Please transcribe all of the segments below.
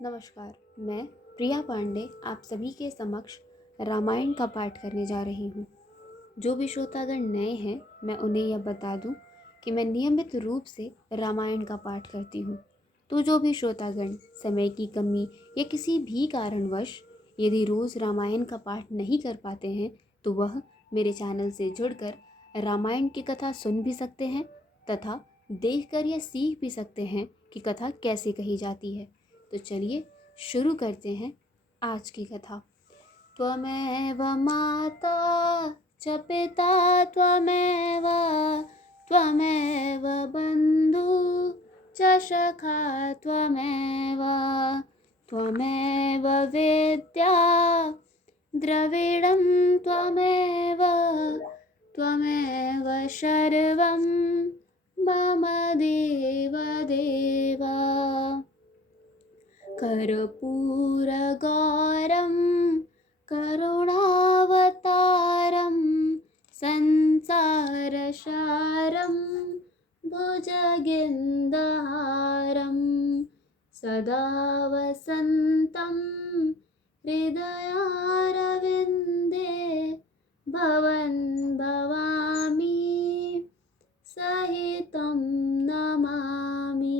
नमस्कार, मैं प्रिया पांडे आप सभी के समक्ष रामायण का पाठ करने जा रही हूँ। जो भी श्रोतागण नए हैं, मैं उन्हें यह बता दूँ कि मैं नियमित रूप से रामायण का पाठ करती हूँ। तो जो भी श्रोतागण समय की कमी या किसी भी कारणवश यदि रोज़ रामायण का पाठ नहीं कर पाते हैं, तो वह मेरे चैनल से जुड़कर रामायण की कथा सुन भी सकते हैं तथा देखकर यह सीख भी सकते हैं कि कथा कैसे कही जाती है। तो चलिए शुरू करते हैं आज की कथा। त्वमेव माता च पिता त्वमेव त्वमेव बन्धु च सखा त्वमेव त्वमेव वेद्या द्रविडं त्वमेव त्वमेव सर्वं मम देवदेव। कर्पूरगौरं करुणावतारं संसारसारं भुजगेन्द्रहारं सदा वसन्तं हृदयारविन्दे भवन् भवामि सहितं नमामि।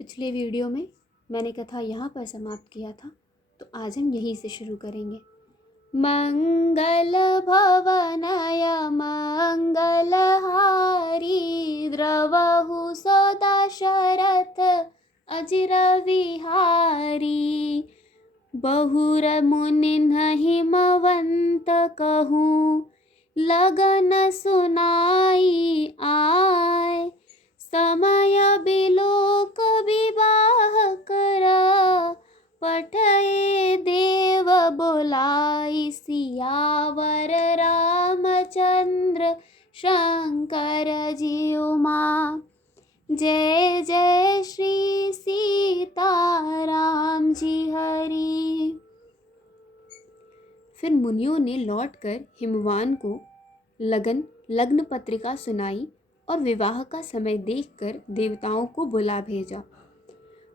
पिछले वीडियो में मैंने कथा यहाँ पर समाप्त किया था, तो आज हम यहीं से शुरू करेंगे। मंगल भवनाय मंगलहारी द्रवहु सदा शरथ अजिर विहारी। बहुर मुनिन हिमवंत कहूँ लगन सुनाई आय। समय बिलोक विवाह करा पठए देव बोलाई। सियावर रामचंद्र शंकर जी उमा। जय जय श्री सीताराम जी हरि। फिर मुनियों ने लौटकर हिमवान को लग्न पत्रिका सुनाई और विवाह का समय देखकर देवताओं को बुला भेजा।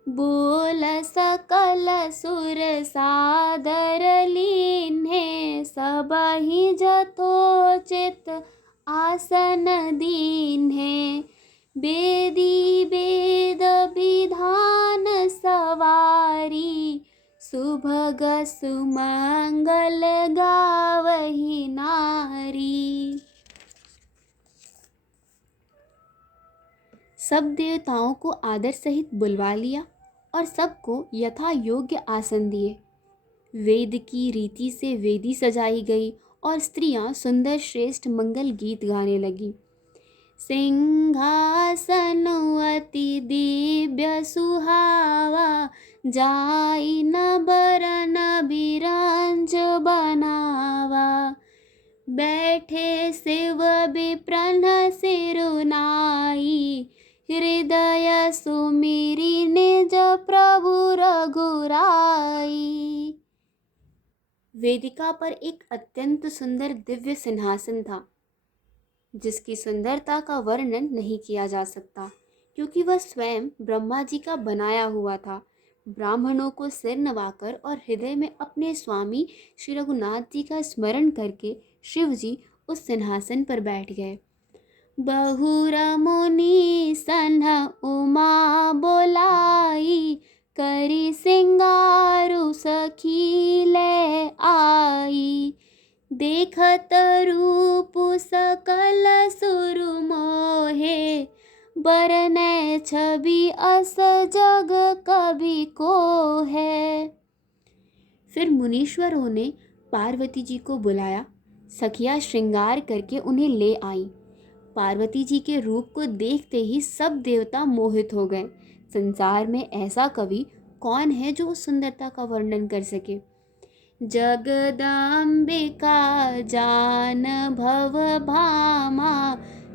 बोल सकल सुर सादर लीन्हे सबहि जथोचित आसन दीन्हे। वेदी वेद विधान सवारी सुभग सुमंगल गावही नारी। सब देवताओं को आदर सहित बुलवा लिया और सबको यथा योग्य आसन दिए। वेद की रीति से वेदी सजाई गई और स्त्रियां सुंदर श्रेष्ठ मंगल गीत गाने लगी। सिंहासन अति दिव्य सुहावा जाई न बरन बिरंज बनावा। बैठे शिव विप्रन सिरुनाई हृदय सुमिरी निज प्रभु रघुराई। वेदिका पर एक अत्यंत सुंदर दिव्य सिंहासन था जिसकी सुंदरता का वर्णन नहीं किया जा सकता क्योंकि वह स्वयं ब्रह्मा जी का बनाया हुआ था। ब्राह्मणों को सिर नवाकर और हृदय में अपने स्वामी श्री रघुनाथ जी का स्मरण करके शिव जी उस सिंहासन पर बैठ गए। बहुर मुनि सन्ह उमा बोलाई करी सिंगारु सखी ले आई। देखत रूप सकल सुर मोहे बरनै छवि अस जग कभी को है। फिर मुनीश्वरों ने पार्वती जी को बुलाया। सखियां श्रृंगार करके उन्हें ले आई। पार्वती जी के रूप को देखते ही सब देवता मोहित हो गए। संसार में ऐसा कवि कौन है जो उस सुंदरता का वर्णन कर सके। जगदम्बिका जान भव भामा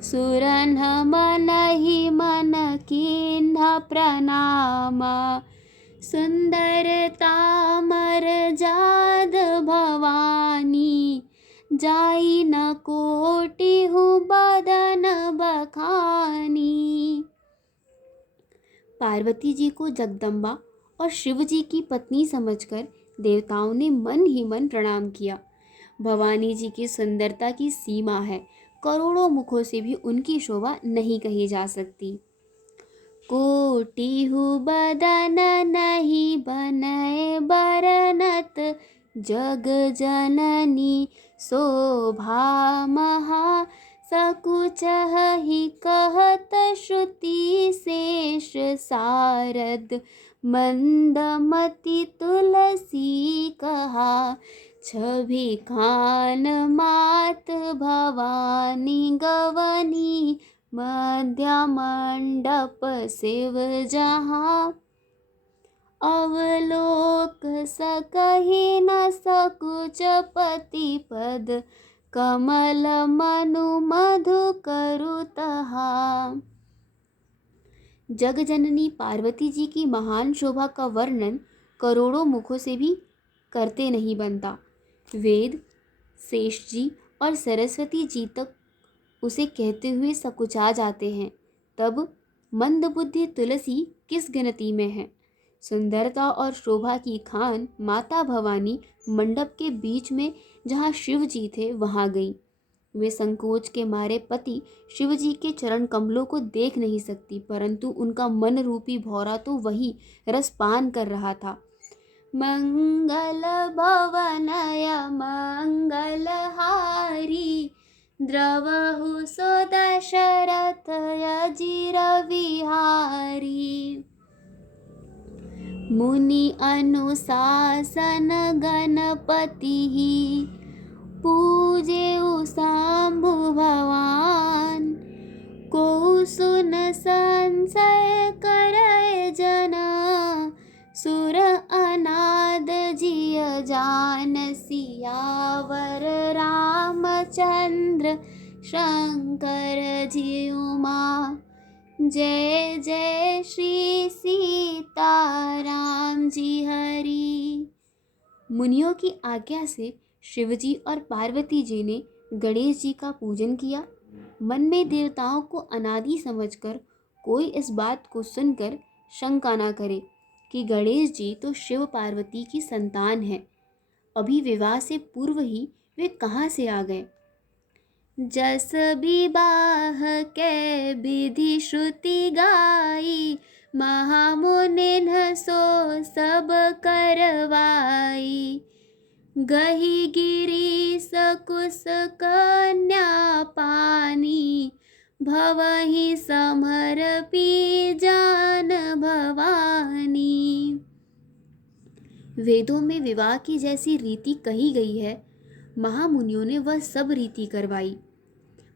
सुरन मन ही मन कीन्ह प्रणाम। सुंदरता जाद भवानी, जाई न कोटि हूँ बदन बखानी। पार्वती जी को जगदम्बा और शिव जी की पत्नी समझकर देवताओं ने मन ही मन प्रणाम किया। भवानी जी की सुंदरता की सीमा है, करोड़ों मुखों से भी उनकी शोभा नहीं कही जा सकती। कोटि हूँ बदन नहीं बनय बरनत, जग जननी शोभा महा, सकुचहि कहत श्रुति शेष सारद, मंदमति तुलसी कहा, छवि खान मात भवानी गवनी, मध्य मंडप शिव जहाँ, अवलोक सकहि न सकुच पति पद, कमल मनु मधु करु तहा। जगजननी पार्वती जी की महान शोभा का वर्णन करोड़ों मुखों से भी करते नहीं बनता। वेद, शेष जी और सरस्वती जी तक उसे कहते हुए सकुचा जाते हैं, तब मंदबुद्धि तुलसी किस गिनती में है। सुंदरता और शोभा की खान माता भवानी मंडप के बीच में जहाँ शिव जी थे वहाँ गई। वे संकोच के मारे पति शिव जी के चरण कमलों को देख नहीं सकती, परंतु उनका मन रूपी भौरा तो वही रसपान कर रहा था। मंगल भवनय मंगल हारी, द्रवहु सो दशरथ अजिर विहारी। मुनि अनुशासन गणपति, पूजे शंभु भगवान, को सुन संशय करे जना, सुर अनाद जिय जान, सियावर रामचंद्र शंकर जी उमा, जय जय श्री सीताराम जी हरि। मुनियों की आज्ञा से शिवजी और पार्वती जी ने गणेश जी का पूजन किया। मन में देवताओं को अनादि समझकर कोई इस बात को सुनकर शंका न करे कि गणेश जी तो शिव पार्वती की संतान है, अभी विवाह से पूर्व ही वे कहाँ से आ गए। जस विवाह के विधि श्रुति गाई, महामुनिन सो सब करवाई, गही गिरी सकुस कन्या पानी, भवहि समर्पी जान भवानी। वेदों में विवाह की जैसी रीति कही गई है, महामुनियों ने वह सब रीति करवाई।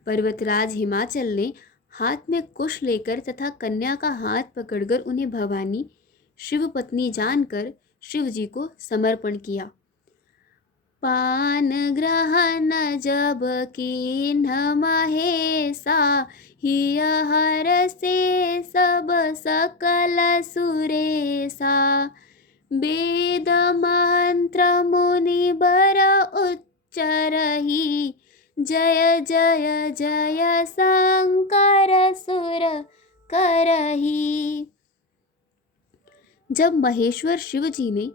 पर्वतराज हिमाचल ने हाथ में कुश लेकर तथा कन्या का हाथ पकड़कर उन्हें भवानी शिव पत्नी जानकर शिव जी को समर्पण किया। पान ग्रहण जब कीन्ह महेशा, हिय हर से सब सकल सुरेशा, वेद मंत्र मुनि बर उच्चरहि, जय जय जय शंकर सुर करहि। जब महेश्वर शिव जी ने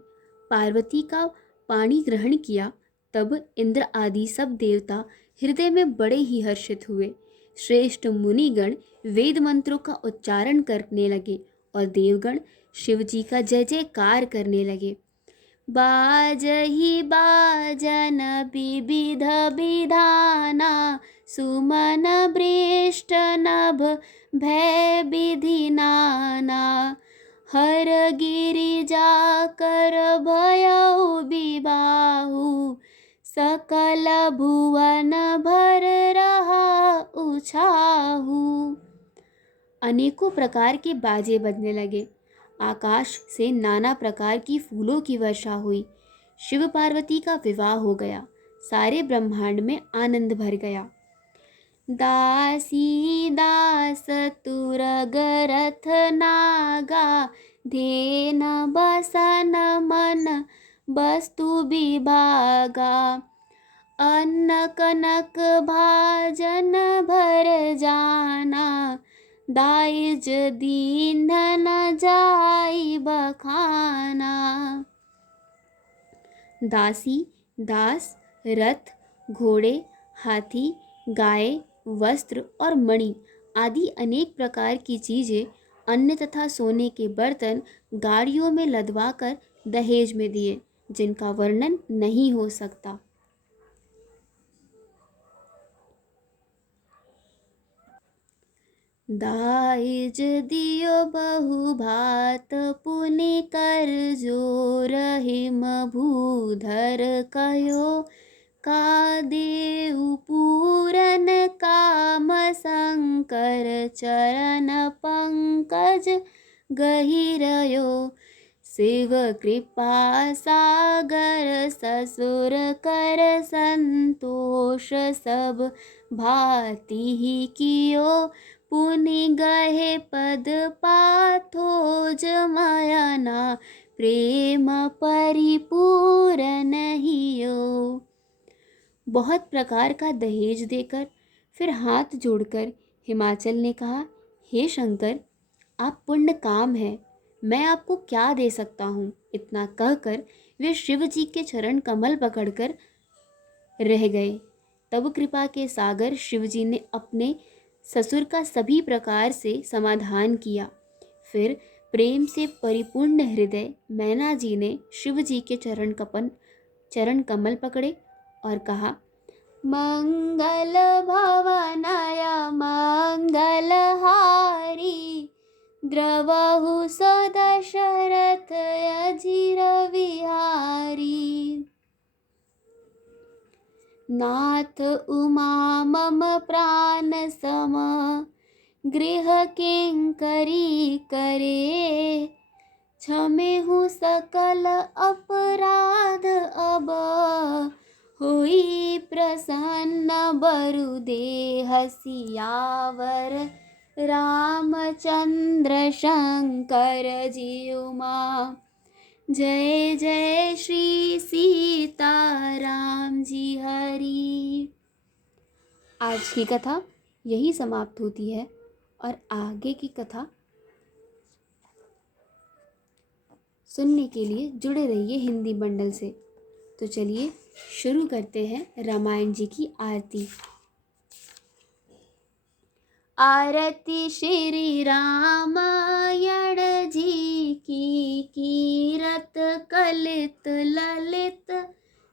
पार्वती का पाणी ग्रहण किया, तब इंद्र आदि सब देवता हृदय में बड़े ही हर्षित हुए। श्रेष्ठ मुनिगण वेद मंत्रों का उच्चारण करने लगे और देवगण शिव जी का जय जयकार करने लगे। बाजहि बाजन विविध विधाना, सुमन बृष्ट नभ भय विधि नाना, हर गिरिजा कर भयउ विबाहु, सकल भुवन भर रहा उछाहु। अनेकों प्रकार के बाजे बजने लगे, आकाश से नाना प्रकार की फूलों की वर्षा हुई। शिव पार्वती का विवाह हो गया, सारे ब्रह्मांड में आनंद भर गया। दासी दास तुरग रथ नागा, धेन बसन मन वस्तु विभागा। अन्न कनक भाजन भर जाना, दाइज दीन न जाई बखाना। दासी, दास, रथ, घोड़े, हाथी, गाय, वस्त्र और मणि आदि अनेक प्रकार की चीजें, अन्न तथा सोने के बर्तन गाड़ियों में लदवाकर दहेज में दिए, जिनका वर्णन नहीं हो सकता। दाइज दियो बहु भात, पुनि कर जोर हिम भूधर कहो। का देउ पूरन काम शंकर, चरण पंकज गहिरयो। शिव कृपा सागर, ससुर कर संतोष, सब भांति ही कियो। पुनि गहे पद पाथोज, मयना प्रेम परिपूरन हियो। बहुत प्रकार का दहेज देकर फिर हाथ जोड़कर हिमाचल ने कहा, हे शंकर, आप पुण्य काम है, मैं आपको क्या दे सकता हूँ। इतना कहकर वे शिव जी के चरण कमल पकड़कर रह गए। तब कृपा के सागर शिव जी ने अपने ससुर का सभी प्रकार से समाधान किया। फिर प्रेम से परिपूर्ण हृदय मैना जी ने शिव जी के चरण कमल पकड़े और कहा, मंगल भवनय मंगल हारी, द्रवहु स दशरथ अजिर विहारी। नाथ उमा मम प्राण सम, गृह किंकरी करे। क्षमेहु सकल अपराध अब, हुई प्रसन्न बरु देह सियावर। रामचंद्र शंकर जी उमा, जय जय श्री सीताराम जी हरि। आज की कथा यही समाप्त होती है और आगे की कथा सुनने के लिए जुड़े रहिए हिंदी बंडल से। तो चलिए शुरू करते हैं रामायण जी की आरती। आरती श्री रामायण जी की, कीरत कलित ललित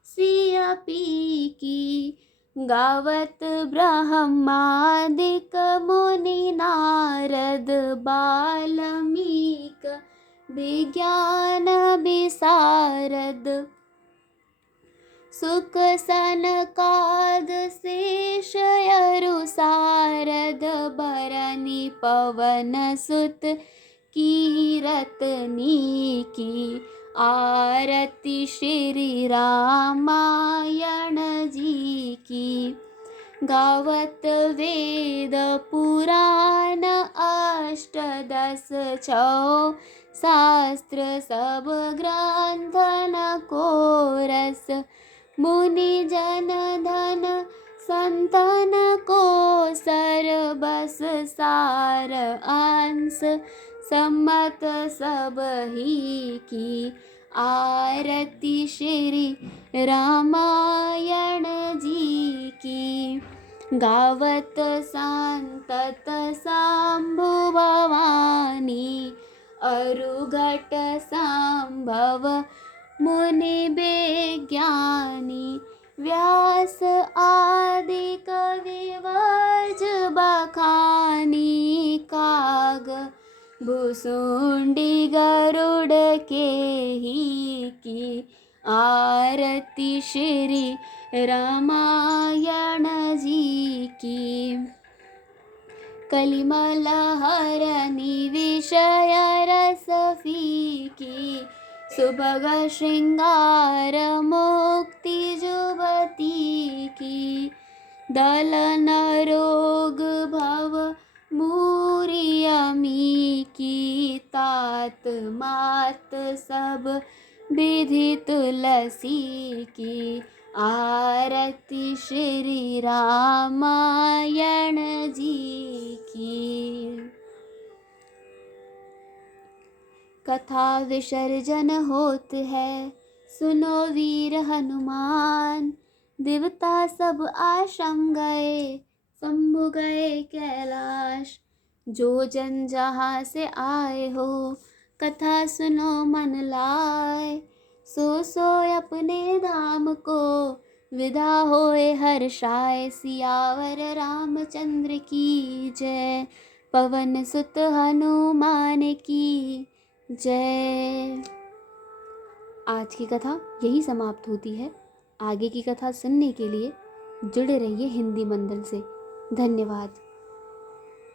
सियपी की। गावत ब्रह्मादिक मुनि नारद, बाल्मीक विज्ञान विशारद। सुख सनकाद शेष यरु सारद, बरनी पवन सुत कीरतनी की। आरती श्री रामायण जी की। गावत वेद पुराण अष्टदश छौ, शास्त्र सब ग्रंथन को रस। मुनि जन धन संतन को सर, बस सार अंश सम्मत सब ही की। आरती श्री रामायण जी की। गावत संतत शंभु भवानी, अरुघट संभव मुनि विज्ञानी। व्यास आदि कवि वर्ज बखानी, काग भुसुंडी गरुड़ के ही की। आरती श्री रामायण जी की। कलिमल हरनि विषय रस फीकी, सुभग श्रृंगार मुक्ति जुबती की। दलन रोग भव मूरियमी की, तात मात सब विधि तुलसी की आरती श्री रामायण जी की। कथा विसर्जन होत है सुनो वीर हनुमान। देवता सब आश्रम गए शंभु गए कैलाश। जो जन जहाँ से आए हो कथा सुनो मन लाए। सो अपने धाम को विदा होए हर्षाए। सियावर रामचंद्र की जय पवन सुत हनुमान की जय। आज की कथा यही समाप्त होती है। आगे की कथा सुनने के लिए जुड़े रहिए हिंदी मंडल से। धन्यवाद।